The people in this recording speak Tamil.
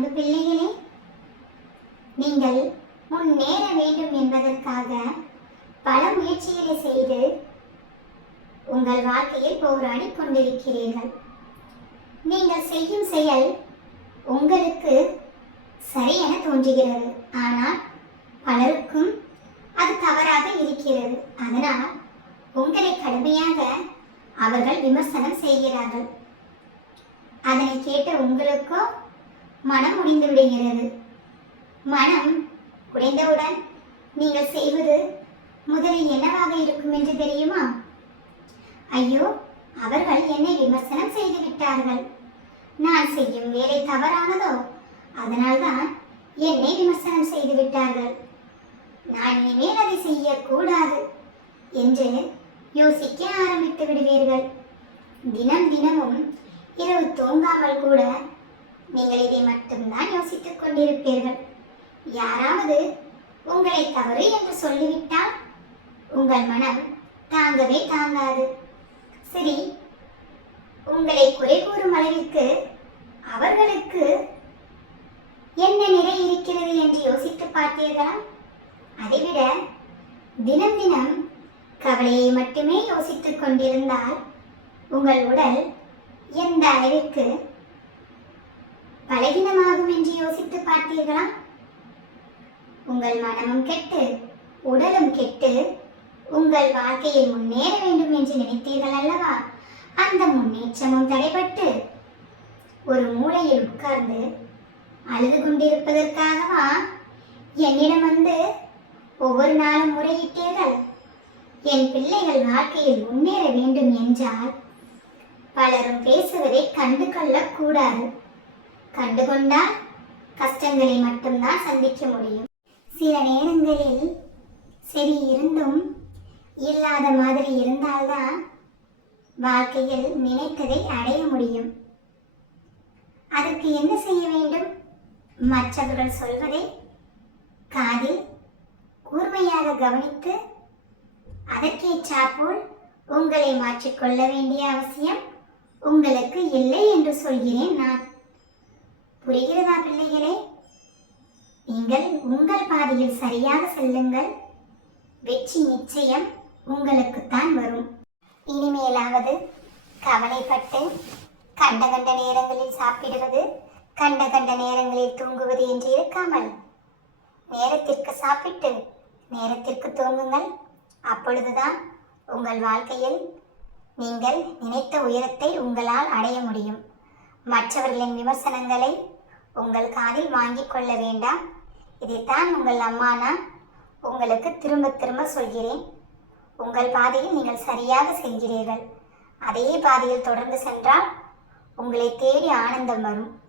அன்பு பிள்ளைகளே நீங்கள் முன்னேற வேண்டும் என்பதற்காக பல முயற்சிகளை செய்து உங்கள் வாழ்க்கையில் போராடி கொண்டிருக்கிறீர்கள். நீங்கள் செய்யும் செயல் உங்களுக்கு சரி என தோன்றுகிறது. ஆனால் பலருக்கும் அது தவறாக இருக்கிறது. அதனால் உங்களை கடுமையாக அவர்கள் விமர்சனம் செய்கிறார்கள். அதனை கேட்ட உங்களுக்கோ மனம் முடிந்து விடுகிறது. மனம் உடைந்தவுடன் நீங்கள் செய்வது முதலில் என்னவாக இருக்கும் என்று தெரியுமா? ஐயோ அவர்கள் என்னை விமர்சனம் செய்து விட்டார்கள். நான் செய்யும் வேலை தவறானதோ அதனால்தான் என்னை விமர்சனம் செய்து விட்டார்கள். நான் இனிமேல் அதை செய்யக்கூடாது என்று யோசிக்க ஆரம்பித்து விடுவீர்கள். தினம் தினமும் இரவு தூங்காமல் கூட நீங்கள் இதை மட்டும்தான் யோசித்துக் கொண்டிருப்பீர்கள். யாராவது உங்களை தவறு என்று சொல்லிவிட்டால் உங்கள் மனம் தாங்கவே தாங்காது. சரி உங்களை குறை கூறும் அளவிற்கு அவர்களுக்கு என்ன நிறை இருக்கிறது என்று யோசித்து பார்த்தீர்களா? அதைவிட தினம் தினம் கவலையை மட்டுமே யோசித்துக் கொண்டிருந்தால் உங்கள் உடல் எந்த அளவிற்கு பலகீனமாகும் என்று யோசித்து பார்த்தீர்களா? உங்கள் மனமும் கெட்டு உடலும் கெட்டு உங்கள் வாழ்க்கையில் முன்னேற வேண்டும் என்று நினைத்தீர்கள் அல்லவா? அந்த முன்னேற்றமும் தடைபட்டு ஒரு மூளையில் உட்கார்ந்து அழுது கொண்டிருப்பதற்காகவா? என்னிடம் வந்து ஒவ்வொரு நாளும் முறையிட்டீர்கள். என் பிள்ளைகள் வாழ்க்கையில் முன்னேற வேண்டும் என்றால் பலரும் பேசுவதை கண்டு கொள்ளக்கூடாது கண்டுகொண்டால் கஷ்டங்களை மட்டும்தான் சந்திக்க முடியும். சில நேரங்களில் சரி இருந்தும் இல்லாத மாதிரி இருந்தால்தான் வாழ்க்கையில் நினைத்ததை அடைய முடியும். அதற்கு என்ன செய்ய வேண்டும்? மற்றவர்கள் சொல்வதை காதில் கூர்மையாக கவனித்து அதற்கேற்றாற்போல் உங்களை மாற்றிக்கொள்ள வேண்டிய அவசியம் உங்களுக்கு இல்லை என்று சொல்கிறேன் நான். புரிகிறதா பிள்ளைகளே? நீங்கள் உங்கள் பாதையில் சரியாக செல்லுங்கள். வெற்றி நிச்சயம் உங்களுக்குத்தான் வரும். இனிமேலாவது கவலைப்பட்டு கண்ட கண்ட நேரங்களில் சாப்பிடுவது கண்ட கண்ட நேரங்களில் தூங்குவது என்று இருக்காமல் நேரத்திற்கு சாப்பிட்டு நேரத்திற்கு தூங்குங்கள். அப்பொழுதுதான் உங்கள் வாழ்க்கையில் நீங்கள் நினைத்த உயரத்தை உங்களால் அடைய முடியும். மற்றவர்களின் விமர்சனங்களை உங்கள் காதில் வாங்கிக் கொள்ள வேண்டாம். இதைத்தான் உங்கள் அம்மா நான் உங்களுக்கு திரும்ப திரும்ப சொல்கிறேன். உங்கள் பாதையில் நீங்கள் சரியாக செல்கிறீர்கள். அதே பாதையில் தொடர்ந்து சென்றால் உங்களை தேடி ஆனந்தம் வரும்.